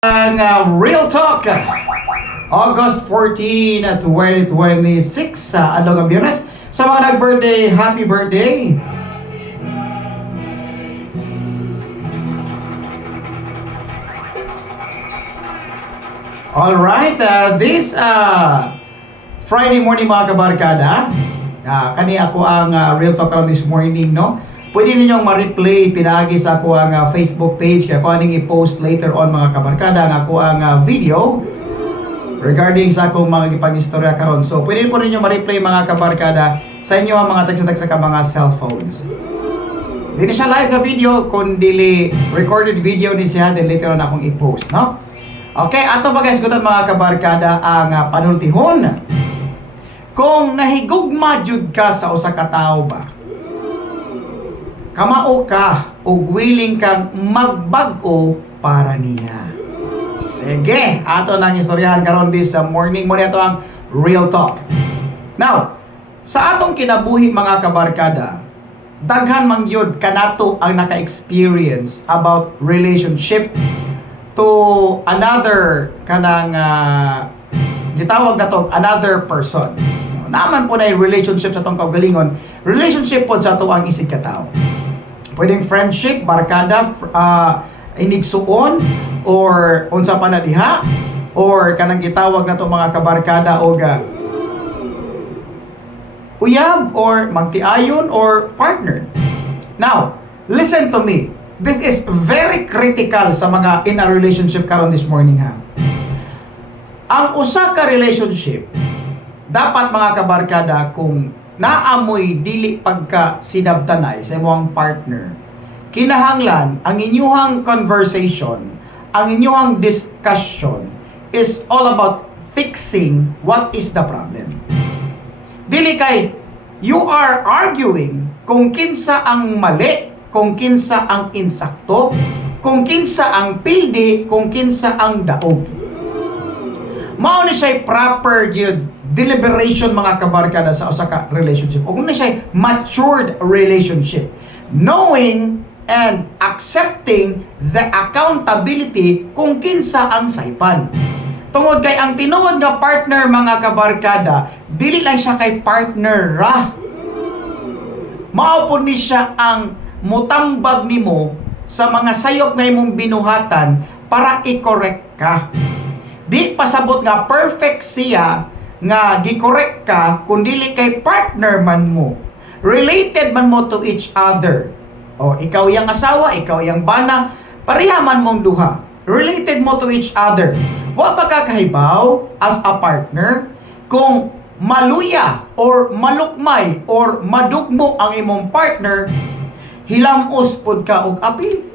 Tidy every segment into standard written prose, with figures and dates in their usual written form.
Ang Real Talk, August 14, 2026, adlaw nga Biyernes. Sa mga nag-birthday, happy birthday! Alright, this Friday morning mga kabarkada, kani ako ang Real Talk around this morning, no? Pwede ninyong ma-replay, pinaagi sa ako ang Facebook page, kaya ako aning i-post later on mga kabarkada, ang ako ang video regarding sa akong mga gipang-istorya karon. So, pwede po ninyo ma-replay mga kabarkada sa inyo ang mga tagsa-tagsa ka mga cellphones. Hindi siya live na video, kundi recorded video ni siya, then later on akong i-post, no? Okay, ato ba guys, gutan mga kabarkada ang panultihon. Kung nahigugma jud ka sa usa ka tawo ba, kamao ka o willing kang magbag-o para niya. Sige, ato nang istoryahan karon this morning mo nito ang Real Talk. Now, sa atong kinabuhi mga kabarkada, daghan man gyud kanato ang naka-experience about relationship to another kanang gitawag na to another person. Naman po na yung relationship sa tong kaugalingon, relationship po sa to ang isig katao. Pwedeng friendship, barkada, inigsuon, or unsa pa na diha, or kanang gitawag na to mga kabarkada o uyab, or magtiayon, or partner. Now, listen to me. This is very critical sa mga in a relationship karon this morning ha. Ang usa ka relationship, dapat mga kabarkada kung naamoy dili pagka sinabtanay sa imong partner, kinahanglan ang inyuhang conversation, ang inyuhang discussion is all about fixing what is the problem. Dili kay you are arguing kung kinsa ang mali, kung kinsa ang insakto, kung kinsa ang pildi, kung kinsa ang daog. Mao ni siya proper yun deliberation mga kabarkada sa usa ka relationship. O kung na siya matured relationship, knowing and accepting the accountability kung kinsa ang saipan. Tungod kay ang tinuod nga partner mga kabarkada, dili lang siya kay partner ra. Mao po ni siya ang mutambag nimo sa mga sayop nga imong binuhatan para i-correct ka. Di pasabot nga perfect siya nga gi-correct ka kung dili kay partner man mo. Related man mo to each other. O ikaw yang asawa, ikaw yang bana, pareha man mong duha. Related mo to each other. Wa pa ka kahibaw as a partner kung maluya or malukmay or madugmo ang imong partner, hilamos pod ka og apil.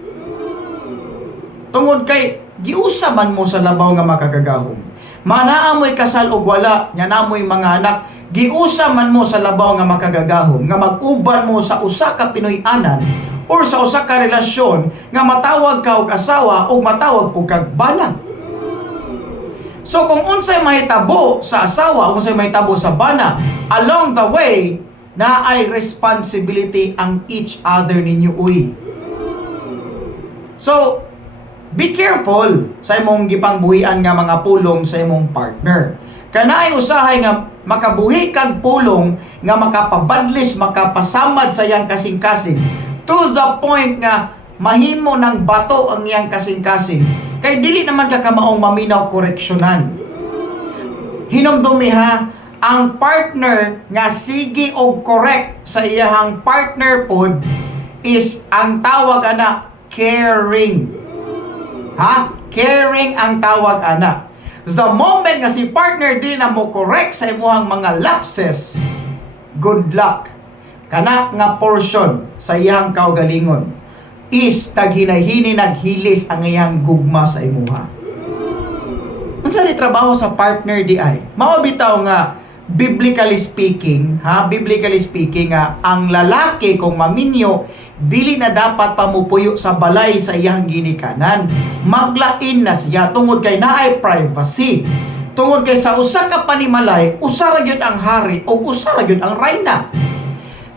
Tungod kay giusa man mo sa labaw nga makagagahom. Manaamoy kasal og wala, nya namoy mga anak, giusa man mo sa labaw nga makagagahom, nga mag-uban mo sa usa ka Pinoy-anan or sa usa ka relasyon nga matawag ka og asawa o matawag po kag bana. So kung unsay mahitabo sa asawa o unsay mahitabo sa bana, along the way, na ay responsibility ang each other ninyo uy. So, be careful sa imong gipangbuhian nga mga pulong sa imong partner. Kanaay usahay nga makabuhi kag pulong nga makapabadlis, makapasamad sa iyang kasing-kasing to the point nga mahimo ng bato ang iyang kasing-kasing. Kay dili naman ka kamaong maminaw koreksyonan. Hinumdumi ha, ang partner nga sige og correct sa iyang partner pod is ang tawag ana caring. Ha? Caring ang tawag ana. The moment nga si partner di na mo correct sa imuhang mga lapses, good luck. Kana nga portion sa iyang kaugalingon is naghinay-hini, naghilis ang iyang gugma sa imuha. Unsa ni trabaho sa partner di ay? Mao bitaw nga biblically speaking, ang lalaki kung maminyo, dili na dapat pamupuyo sa balay sa iyang ginikanan. Maglain na siya tungod kay naay privacy. Tungod kay sa usa ka panimalay, usa ra gyud ang hari o usa ra gyud ang reyna.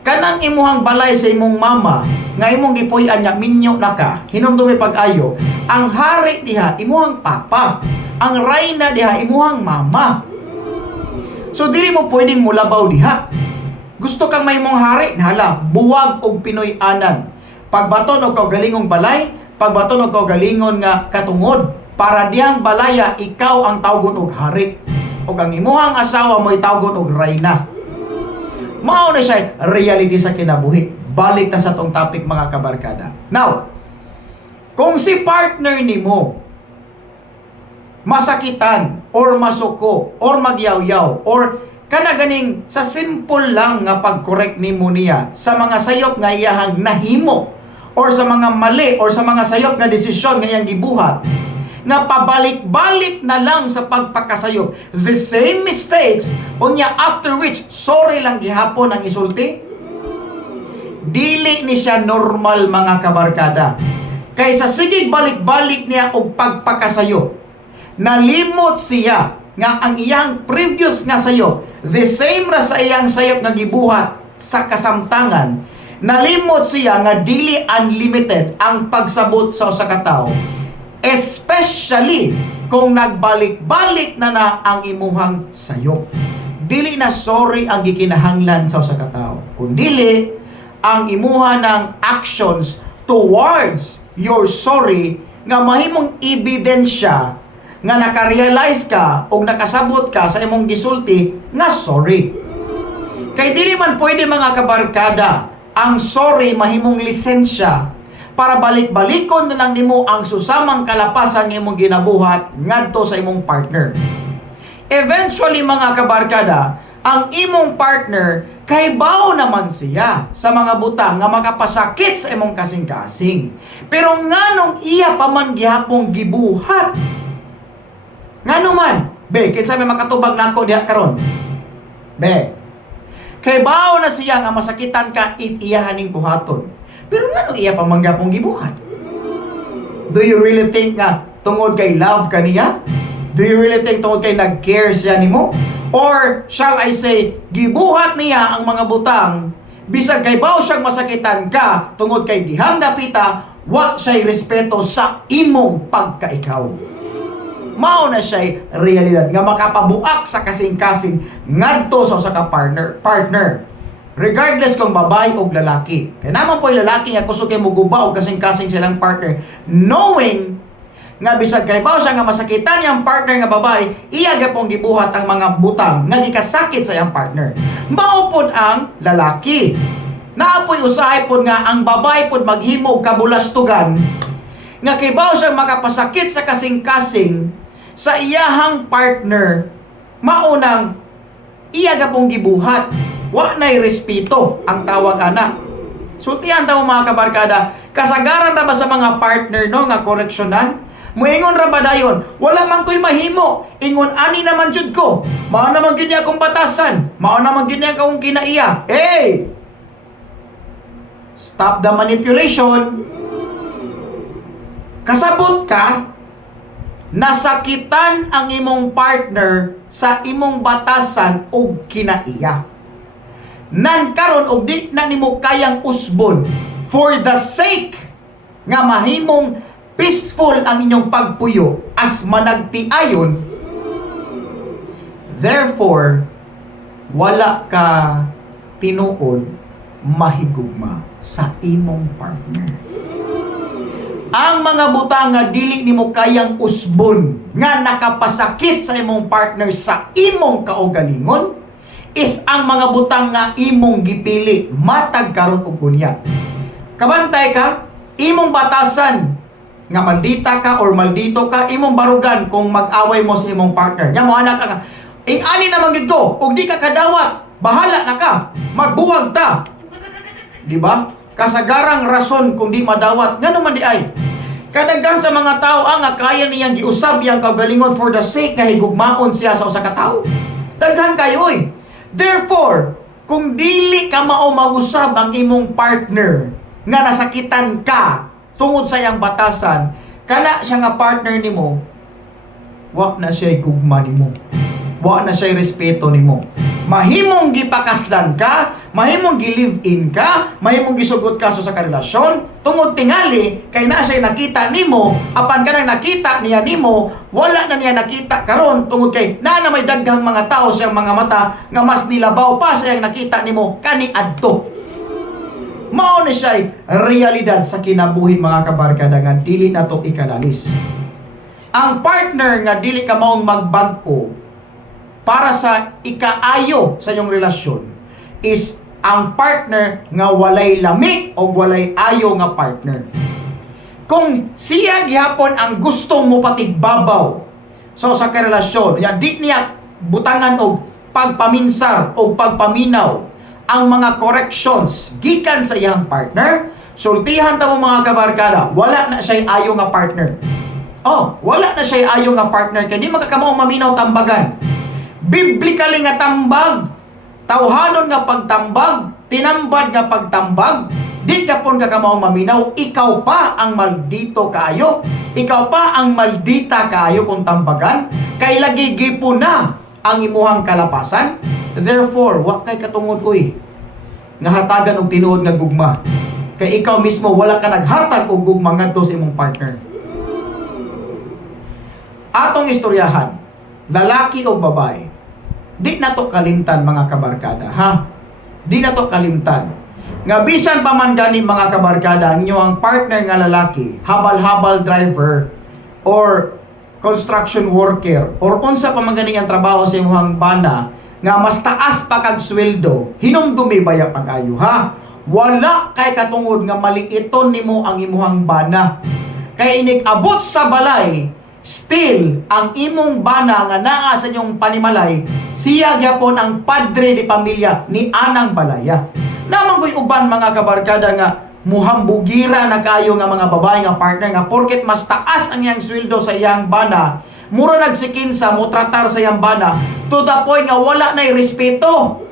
kanang imuhang balay sa imong mama nga imong gipuy-an niya minyo na ka hinumdumi pag-ayo, ang hari diha imuhang papa, ang reyna diha imuhang mama. So dili mo pwedeng mulabaw diha. Gusto kang may mong hari, hala, buwag og Pinoy-anan. Pagbaton og kaugalingong balay, pagbaton og kaugalingon nga katungod, para diyang balaya ikaw ang tawgon og hari. Og ang imuhang asawa mo'y tawgon og reyna. Mao na siya reality sa kinabuhi. Balik na sa tong topic mga kabarkada. Now, kung si partner nimo masakitan or masuko or magyaw-yaw or kana ganing sa simple lang nga pag-correct nimo niya sa mga sayop nga iyahang nahimo or sa mga mali or sa mga sayop nga desisyon nga iyang gibuhat, nga pabalik-balik na lang sa pagpakasayop the same mistakes, unya after which sorry lang gihapon ang isulti, dili ni siya normal mga kabarkada. Kaysa sige balik-balik niya og pagpakasayop, nalimot siya nga ang iyang previous nga sayop the same ra sa iyang sayop nga gibuhat sa kasamtangan, nalimot siya nga dili unlimited ang pagsabot sa usa ka tawo. Especially kung nagbalik-balik na ang imuhang sayop. Dili na sorry ang gikinahanglan sa usa ka tawo, kundili ang imuha ng actions towards your sorry nga mahimong ebidensya nga nakarealize ka o nakasabot ka sa imong gisulti nga sorry. Kay dili man pwede mga kabarkada ang sorry mahimong lisensya para balik-balikon na lang nimo ang susamang kalapasan ng imong ginabuhat ngadto sa imong partner. Eventually mga kabarkada, ang imong partner kay bao naman siya sa mga butang nga makapasakit sa imong kasing-kasing. Pero nganong iya pa man gihapong gibuhat? Ngano man? Be, kinsa may makatubag nako diha karon? Be, kay bao na siya nga masakitan ka if iyahaning buhaton. Pero nga iya pa manggapong gibuhat? Do you really think nga tungod kay love ka niya? Do you really think tungod kay nag-care siya nimo? Or shall I say, gibuhat niya ang mga butang bisag kay bao siyang masakitan ka tungod kay dihang napita wa siya'y respeto sa imong pagkaikaw. Mao na siya'y realidad nga makapabuak sa kasing-kasing ngadto sa usa ka partner. Regardless kung babae o lalaki. Kaya naman po yung lalaki nga kusog kay muguba o kasing-kasing silang partner, knowing nga bisag kay bao siya nga masakitan niyang partner nga babae, iya gapong gibuhat ang mga butang nga gikasakit sa iyang partner. Maupod ang lalaki. Naapoy usahay pod nga ang babae pod maghimo og kabulastugan nga kay bao siya makapasakit sa kasing-kasing sa iyahang partner, maunang iya gapong gibuhat. Wa na'y respeto ang tawag ana. Sultihan daw mga kabarkada, kasagaran ra ba sa mga partner no nga koreksyonan? Muingon ra ba dayon? Wala man ko'y mahimo. Ingon ani naman jud ko. Mao naman gyud niya akong batasan. Mao naman gyud niya akong kinaiya. Hey! Stop the manipulation. Kasabot ka, nasakitan ang imong partner sa imong batasan og kinaiya. Nan karon og di na nimo kayang usbon for the sake nga mahimong peaceful ang inyong pagpuyo as managtiayon, therefore wala ka tinuod mahigugma sa imong partner. Ang mga butang nga dili nimo kayang usbon nga nakapasakit sa imong partner sa imong kaugalingon is ang mga butang nga imong gipili matag karon og unya. Kabantay ka, imong batasan nga maldita ka or maldito ka, imong barugan kung mag-away mo sa imong partner. Nya mo anak ka nga, ani naman gid ko, og di ka kadawat, bahala na ka, magbuwag ta. Di ba? Kasagarang rason kung di madawat, ngano man di ay. Kadaghan sa mga tao nga kaya niyang giusab iyang kaugalingon for the sake nga higugmaon siya sa usa ka tawo. Daghan kayo oy. Therefore, kung dili ka mao mausab ang imong partner nga nasakitan ka tungod sa iyang batasan, kana siya nga partner nimo, wa na siya gugma nimo. Wa na siya respeto nimo. mahimong gipakaslan ka, mahimong gi-live-in ka, mahimong gisugot ka sa karelasyon, tungod tingali, kay na siya nakita nimo, apan ka nang nakita niya nimo, wala na niya nakita karon tungod kay na may daghang mga tao siyang mga mata, nga mas nilabaw pa siyang nakita nimo, kani adto. Mao ni siya realidad sa kinabuhi mga kabarkada nga dili na to ikalalis. Ang partner nga dili ka maong magbag-o para sa ikaayo sa iyong relasyon is ang partner nga walay lami o walay ayo nga partner. Kung siya gihapon ang gusto mo patigbabaw sa karelasyon, di niya butangan og pagpaminsar o pagpaminaw ang mga corrections gikan sa iyang partner, sultihan ta mo mga kabarkada, wala na siya ayo nga partner. Wala na siya ayo nga partner kay di makakamaong maminaw tambagan. Biblically nga tambag, tawhanon nga pagtambag, tinambad nga pagtambag, di ka pon kakamaong maminaw, ikaw pa ang maldito kaayo, ikaw pa ang maldita kaayo kung tambagan, kay lagi gipo na ang imuhang kalapasan. Therefore, wa kay katungod uy, nga hatagan og tinuod nga gugma, kay ikaw mismo wala ka naghatag og gugma ngadto sa imong partner. Atong istoryahan, lalaki o babae, di na to kalimtan mga kabarkada, ha? Di na to kalimtan. Nga bisan pa man gani mga kabarkada, inyo ang partner nga lalaki, habal-habal driver, or construction worker, or unsa pa man gani ang trabaho sa imong bana, nga mas taas pa kag sweldo, hinumdumi baya pag-ayo, ha? Wala kay katungod nga maliiton nimo ang imuhang bana. Kay inig-abot sa balay, still, ang imong bana nga naa sa inyong panimalay, siya gyapon ang padre di pamilya ni anang balaya. Naman ko'y uban mga kabarkada nga muhambugira na kayo nga mga babae nga partner nga porket mas taas ang iyang sweldo sa iyang bana, mura nagsikinsa mo tratar sa iyang bana to the point nga wala na'y respeto.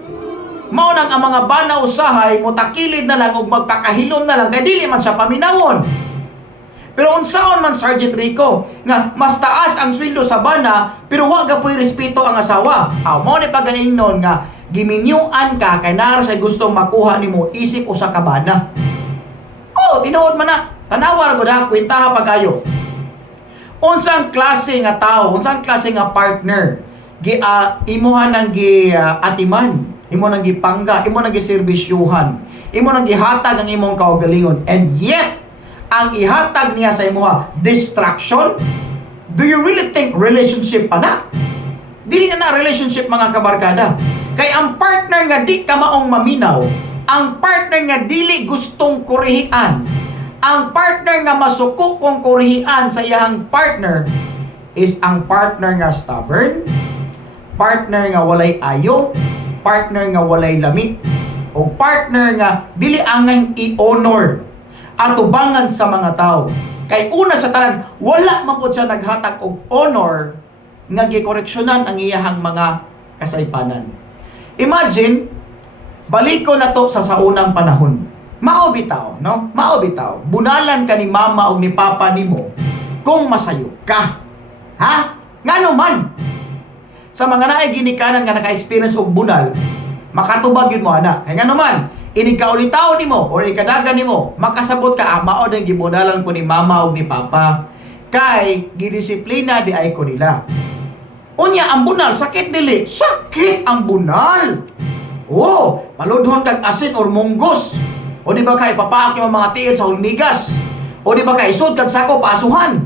Mao nang ang mga bana usahay mo takilid na lang ug magpakahilom na lang kay dili man siya paminawon. Pero unsaon man Sergeant Rico nga mas taas ang sweldo sa bana pero wa gapoy respeto ang asawa. Mao ni pagaingnon nga giminyuan ka kay nara sa gustong makuha nimo isip usa ka bana. Tinuod man na. Tanawar ko na kwentaha pagayo. Unsang klase nga tao, unsang klase nga partner imuha nang atiman, imo nang gipangga, imo nang giserbisyuhan, imo nang gihatag ang imong kaugalingon, and yet ang ihatag niya sa imuha distraction. Do you really think relationship pa na? Dili na relationship mga kabarkada. Kay ang partner nga di ka maong maminaw, ang partner nga dili gustong kurihian, ang partner nga masuko kung kurihian sa iyang partner is ang partner nga stubborn, partner nga walay ayo, partner nga walay lami, o partner nga dili angan i-honor at ubangan sa mga tao. Kay una sa tanan, wala man po siya naghatag og honor nga gikoreksyonan ang iyahang mga kasaypanan. Imagine, balik ko na to sa saunang panahon. Mao bitaw, no? Mao bitaw. Bunalan ka ni mama o ni papa nimo kung masayop ka. Ha? Ngano man? Sa mga naay ginikanan nga naka-experience og bunal, makatubag yun mo ana. Kaya ngano man, inigkaulitaw nimo or ikadagan nimo, makasabot ka, mao din gibunalan ko ni mama o ni papa. Kay gidisiplina di ay ko nila. Unya ang bunal sakit dili. Sakit ang bunal. Paludhon kag asin or munggos. O di ba kay papaak yung mga tiil sa hulmigas? O di ba kay isod kag sako paasuhan?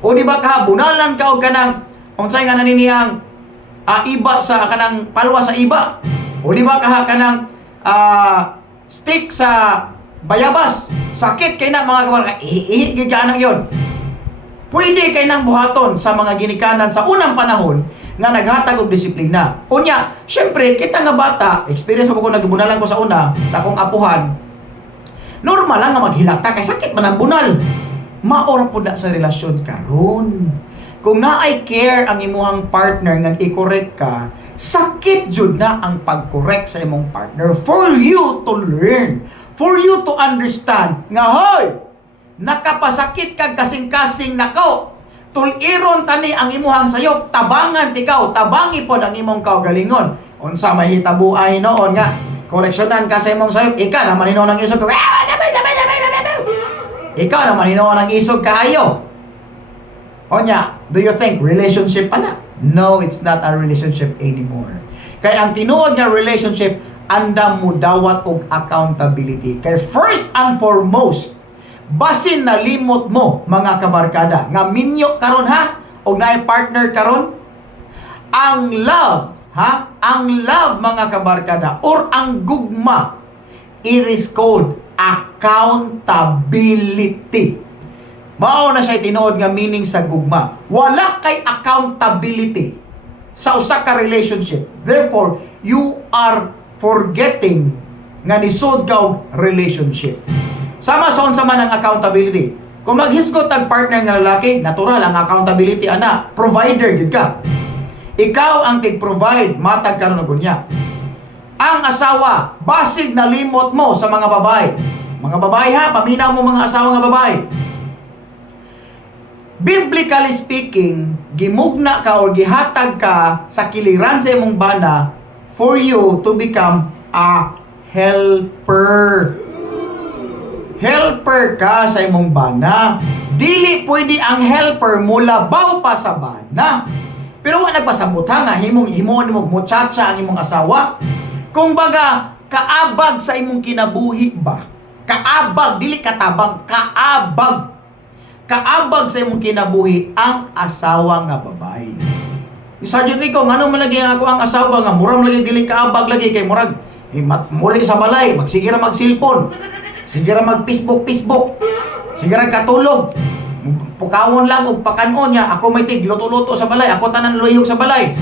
O di ba ka bunalan ka og kanang unsay nga naniniyang iba sa kanang palwa sa iba? O di ba ka kanang stick sa bayabas? Sakit kay na mga kabarka. Gid ka nang yon. Pwede kay nang buhaton sa mga ginikanan sa unang panahon nga naghatag og disiplina. Unya, syempre kita nga bata, experience mo ko nagbunalan ko sa una sa akong apuhan. Normal lang nga maghilata kay sakit man ang bunal. Maora pud na sa relasyon karon. Kung naay care ang imuhang partner nga i-correct ka, sakit jud na ang pag-correct sa imong partner for you to learn, for you to understand nga hoy, nakapasakit kag kasing-kasing nako. Tuliron tani ang imuhang sayop, tabangan tikaw, tabangi pod ang imong kaugalingon. Unsa may hitabuay noon nga koreksyonan ka sa imong sayop, ika naman hinuon ng isog. Ikaw naman hinuon ng isog kaayo. Onya, do you think relationship pa na? No, it's not a relationship anymore. Kaya ang tinuod nga relationship, andam mo dawat og accountability. Kaya first and foremost, basin na limot mo mga kabarkada nga minyo karon ha og naay partner karon, ang love ha, ang love mga kabarkada or ang gugma, it is called accountability. Mao na siya tinuod nga meaning sa gugma. Wala kay accountability sa usa ka relationship. Therefore, you are forgetting nga nisod ka og relationship. Sama sa unsa man ang accountability. Kung maghisgot tag partner nga lalaki, natural ang accountability ana, provider gid ka. Ikaw ang tig-provide matag karon og unya. Ang asawa, basig na limot mo sa mga babae. Mga babae ha, paminaw mo mga asawa nga babae. Biblically speaking, gimugna ka o gihatag ka sa kiliran sa imong bana for you to become a helper. Helper ka sa imong bana. Dili pwede ang helper mula baw pa sa bana. Pero wa nagpasabot nga himong mo muchacha ang imong asawa. Kung baga kaabag sa imong kinabuhi ba? Kaabag, dili katabang, kaabag. Kaabag sa imong kinabuhi ang asawa nga babae. Sergeant Rico, ngano man lagi ako ang asawa nga murag lagi dili kaabag lagi kay murag muli sa balay, magsige ra mag-cellphone. Sige ra mag-Facebook. Sige ra katulog. Pukawon lang og pakanon niya, ako may tig luto-luto sa balay, ako tanan luyog sa balay.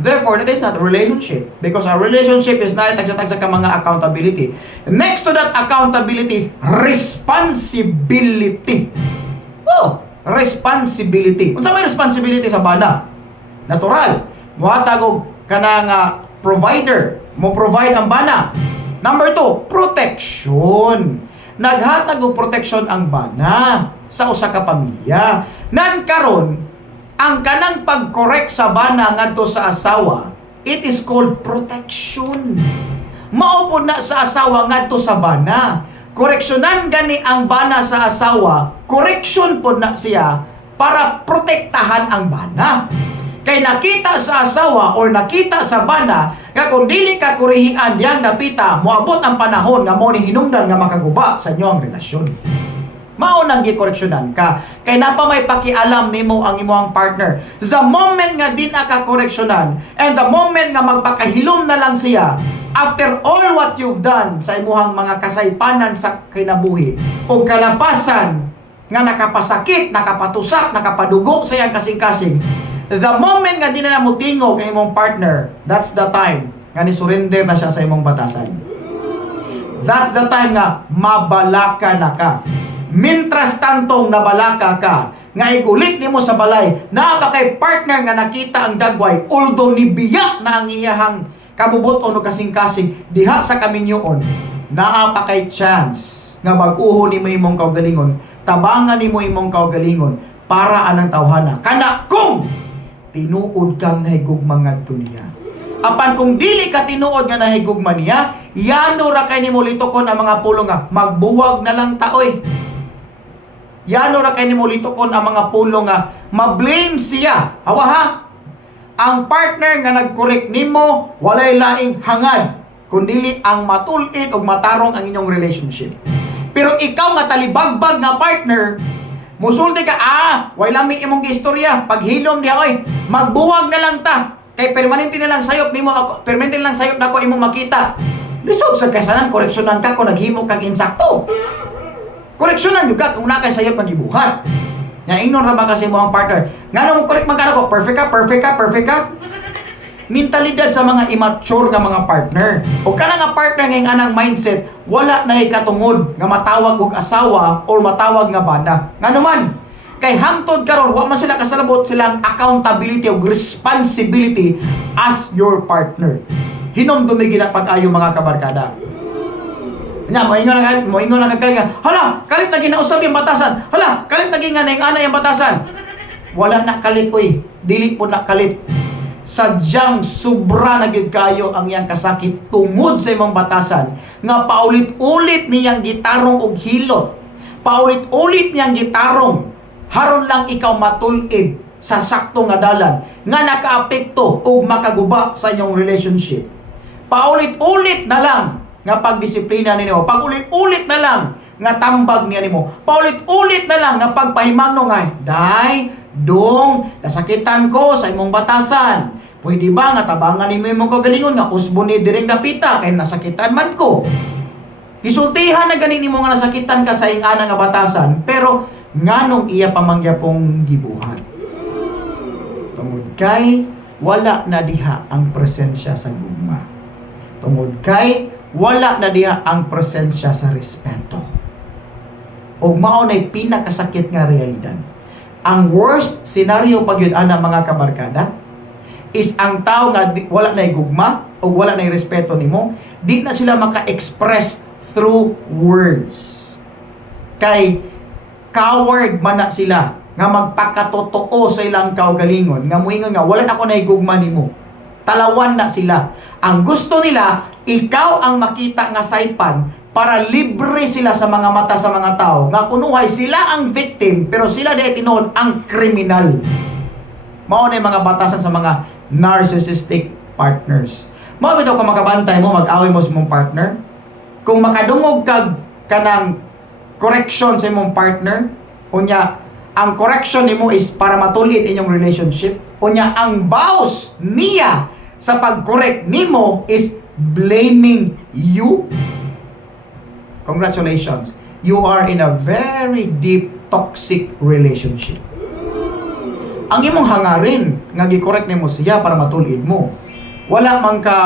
Therefore, that is not a relationship. Because a relationship is not tagsa-tagsa ka mga accountability. Next to that accountability is responsibility. Oh, responsibility. Unsa may responsibility sa bana? Natural. Muhatag og kanang provider. Mo provide ang bana. Number 2, protection. Naghatag og protection ang bana sa usa ka pamilya. Nan karon ang kanang pag-correct sa bana ngadto sa asawa, it is called protection. Mao pod na sa asawa ngadto sa bana. Koreksyonan gani ang bana sa asawa, correction pod na siya para protektahan ang bana. Kay nakita sa asawa or nakita sa bana nga kung dili ka kurihian diyang napita, moabot ang panahon nga mo ni hinungdan nga makaguba sa inyo ang relasyon. Mao nang gikoreksyonan ka kay napa may pakialam nimo ang imong partner. The moment nga din ka koreksyonan and the moment nga magpakahilom na lang siya after all what you've done sa imuhang mga kasaypanan sa kinabuhi o kalapasan nga nakapasakit, nakapatusak, nakapadugo sa iyang kasing-kasing, the moment nga di na mo tingog ang imong partner, that's the time nga ni surrender na siya sa imong batasan. That's the time nga mabalaka na ka. Mintras tantong nabalaka ka, nga igulik nimo sa balay, naa ba kay partner nga nakita ang dagway, although nibiya na ang iyahang kabubuton o kasing-kasing diha sa kaminyoon, naa pa kay chance nga mag-uho nimo imong kaugalingon, tabangan nimo imong kaugalingon para anang tawhana. Kana kung tinuod kang nahigugma ngadto niya. Apan kung dili ka tinuod nga nahigugma niya, yano ra kay nimo litokon ang mga pulong nga magbuwag na lang taoy. Yano ra kay nimo litokon ang mga pulong nga ma-blame siya. Awa ha. Ang partner nga nag-correct nimo walay laing hangad kundili ang matul-id og matarong ang inyong relationship. Pero ikaw nga talibagbag nga partner, musulti ka, way lami imong istorya, paghilom diha oy, magbuwag na lang ta. Kay permanente na lang sayop nimo ako, permanente lang sayop nako imong makita. Lisod sa kasanan, koreksyonan ka kung naghimo kag insakto. Koreksyonan jud ka kung na kay sayop magibuhat. Nya ingnon ra ba kasi mo ang partner? Ngano mo correct man ka ko? Perfect ka? Mentalidad sa mga immature nga mga partner. O kana nga partner nga anang mindset, wala na ikatungod nga matawag og asawa or matawag nga bana. Ngano man? Kay hangtod karon wa man sila kasalabot silang accountability o responsibility as your partner. Hinomdumi gina pag-ayo mga kabarkada. Nya moingon na kagaling. Hala, kalit na ginausab yung batasan. Hala, kalit na ginganay ana yung batasan. Wala na kalit oy. Dili po na kalit. sadyang sobra na gyud kayo ang iyang kasakit tungod sa imong batasan nga paulit-ulit niyang gitarong og hilot, paulit-ulit niyang gitarong haron lang ikaw matulid sa sakto nga dalan nga nakaapekto o makaguba sa inyong relationship. Paulit-ulit na lang nga pagdisiplina ninyo, paulit-ulit na lang nga tambag niya nimo, paulit-ulit na lang nga pagpahimangno nga, day, dong, nasakitan ko sa imong batasan. Pwede ba nga tabangan nimo imong kagalingon nga usbon ni diring dapita kay nasakitan man ko. Gisultihan na ganin nimo nga nasakitan ka sa ingana nga batasan, pero nganong iya pamangyapong gibuhat. Tungod kay wala na diha ang presensya sa gugma. Tungod kay wala na diha ang presensya sa respeto. Og mao nay pinakasakit nga realidad. Ang worst scenario pag yun ana mga kabarkada is ang tao nga wala na gugma o wala na respeto nimo, di na sila maka-express through words. Kay coward man na sila nga magpakatotoo sa ilang kaugalingon nga muingon nga wala na ako na gugma nimo. Talawan na sila. Ang gusto nila, ikaw ang makita nga saipan para libre sila sa mga mata sa mga tao nga kunuhay sila ang victim pero sila di tinuod ang kriminal. Mao na mga batasan sa mga narcissistic partners. Mao bitaw kung makabantay mo, mag-away mo sa mong partner, kung makadungog kag kanang correction sa imong partner, unya ang correction nimo is para matulid inyong relationship, unya ang baos niya sa pag-correct nimo is blaming you. Congratulations. You are in a very deep toxic relationship. Ang imong hangarin nga gi-correct nimo siya para matulid mo. Wala man ka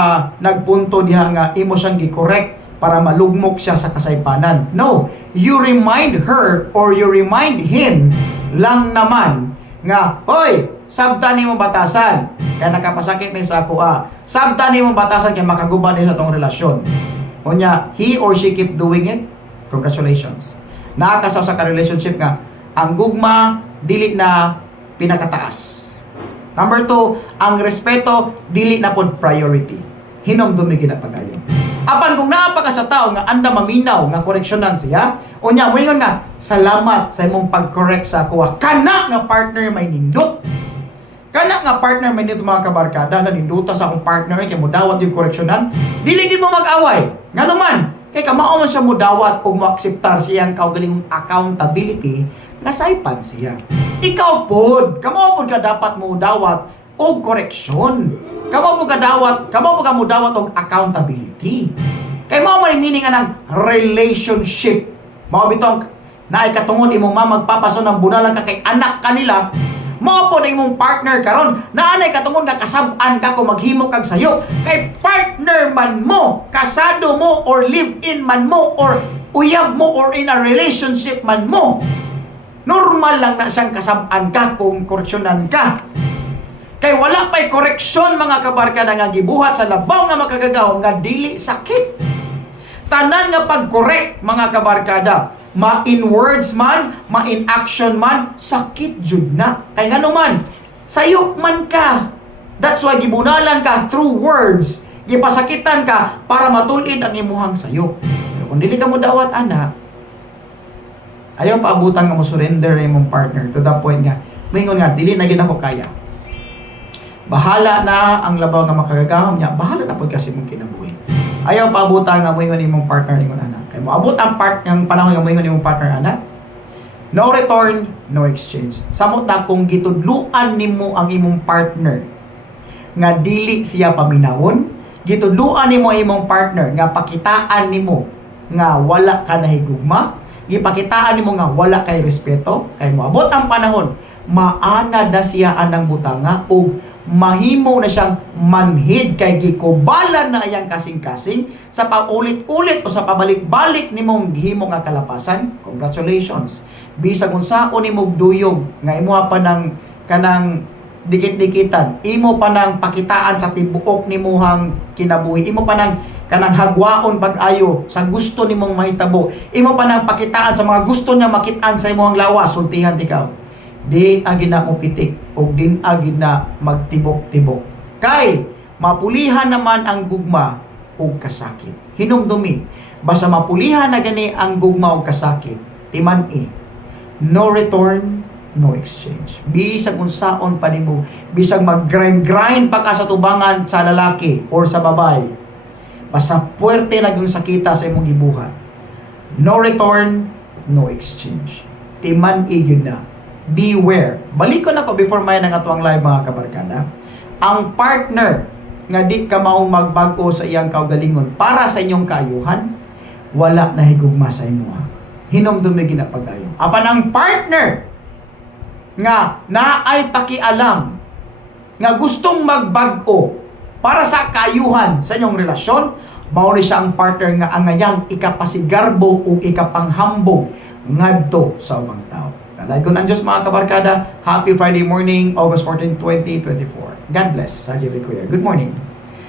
nagpunto diha nga imo siyang gi-correct para malugmok siya sa kasaypanan. No, you remind her or you remind him lang naman nga, hoy, sabta nimo batasan kay nakapasakit ni sa ako Sabta nimo batasan kay makaguban ni sa tong relasyon. Unya, he or she keep doing it. Congratulations. Nakakasaw sa ka-relationship nga ang gugma dili na pinakataas. Number 2, ang respeto dili na pod priority. Hinomdumi ginapagayon. Apan kung naapa ka sa tao nga anda maminaw nga koreksyonan siya, unya moingon nga salamat sa imong pag-correct sa ako. Kana nga partner may nindot. Kana nga partner may nindot mga kabarkada na ninduta sa akong partner kay modawat yung koreksyonan, dili gid mo mag-away. Ngano man kay kamao man siya modawat og moakseptar siyang kaugalingong accountability nga saipan siya. Ikaw pod, kamao pod ka dapat mo dawat og koreksyon. Kamao pod ka mo dawat og accountability. Kay mao man meaning anang relationship. Mao bitong naay katungod imong magpapaso ng bunalan ka kay anak kanila. Mao pod imong partner karon, naanay katungod nga kasab-an ka kung maghimo kag sayo. Kay partner man mo, kasado mo or live-in man mo or uyab mo or in a relationship man mo. Normal lang na siyang kasab-an ka kung koreksyonan ka. Kay wala pa'y koreksyon mga kabarkada nga gibuhat sa labaw nga makagagahom nga dili sakit. Tanan nga pag-correct mga kabarkada, ma-in words man, ma-in action man, sakit jud na. Kay ngano man, sayop man ka. That's why gibunalan ka through words. Gipasakitan ka para matulid ang imuhang sayop. Pero kung dili ka mo dawat ana, ayaw paabutan nga mo surrender na imong partner to the point nga, mingon nga, dili na gid ako kaya. Bahala na ang labaw nga makagagahom niya, bahala na pod kasi mong kinabuhi. Ayaw paabutan nga mo imong partner ingon ana. Kay moabot ang panahon nga mo imong partner ana. No return, no exchange. Samot na kung gitudluan nimo ang imong partner nga dili siya paminawon, gitudluan nimo imong partner nga pakitaan nimo nga wala ka nahigugma, gipakitaan nimo nga wala kay respeto, kay moabot ang panahon maana da siya anang butanga ug mahimo na siyang manhid kay gikubalan na iyang kasing-kasing sa paulit-ulit o sa pabalik-balik nimong gihimo nga kalapasan. Congratulations. Bisag unsaon nimong duyog nga imuha pa ng kanang dikit-dikitan, imo pa nang pakitaan sa tibuok nimuhang kinabuhi, imo pa nang kanang hagwaon pag-ayo sa gusto nimong mahitabo, imo pa nang pakitaan sa mga gusto niya makitaan sa imong lawas, sultihan ikaw. Di agid na mo pitik o din agid na magtibok-tibok. Kay mapulihan naman ang gugma o kasakit. Hinumdumi, basta mapulihan na gani ang gugma o kasakit, timan no return, no exchange. Bisag unsaon pa nimo, bisag mag-grind pa ka sa tubangan sa lalaki or sa babae, basta puwerte na yung sakita sa imong gibuhat, no return, no exchange. Timan gyud na. Beware. Balikon ako before may nang atuang live mga kabarkada. Ang partner nga di ka maong magbag-o sa iyang kaugalingon para sa inyong kaayuhan, wala na higugma sa imo. Hinumdumi ginapag-ayo. Apan ang partner nga naay pakialam nga gustong magbag-o para sa kaayuhan sa inyong relasyon, mao ni siya ang partner nga angayang ikapasigarbo o ikapanghambog ngadto sa ubang tao. Nalagon ang Diyos mga kabarkada. Happy Friday morning, August 14, 2024. God bless. Sa Kuya. Good morning.